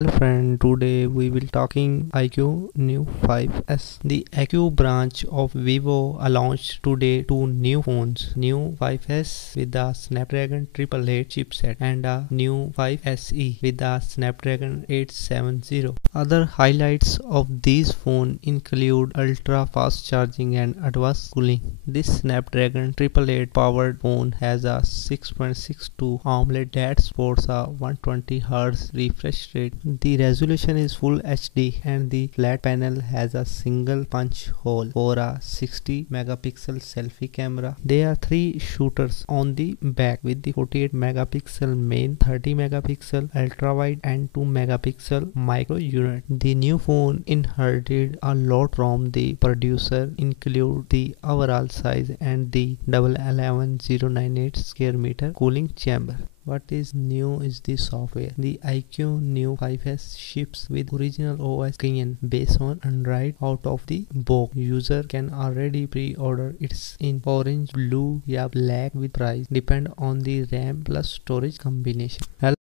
Hello friend, today we will talking IQoo new 5S. The IQoo branch of Vivo launched today two new phones, new 5S with the Snapdragon 888 chipset and a new 5SE with the Snapdragon 870. Other highlights of these phones include ultra fast charging and advanced cooling. This Snapdragon 888 powered phone has a 6.62 AMOLED that supports a 120Hz refresh rate. The resolution is Full HD and the flat panel has a single punch hole for a 60 megapixel selfie camera. There are three shooters on the back with the 48 megapixel main, 30 megapixel ultra wide and 2 megapixel micro unit. The new phone inherited a lot from the producer, include the overall size and the 11098 square meter cooling chamber. What is new is the software. The IQoo new 5S ships with original OS Cayenne based on Android out of the box. User can already pre-order it in orange, blue, or black with price depend on the RAM plus storage combination.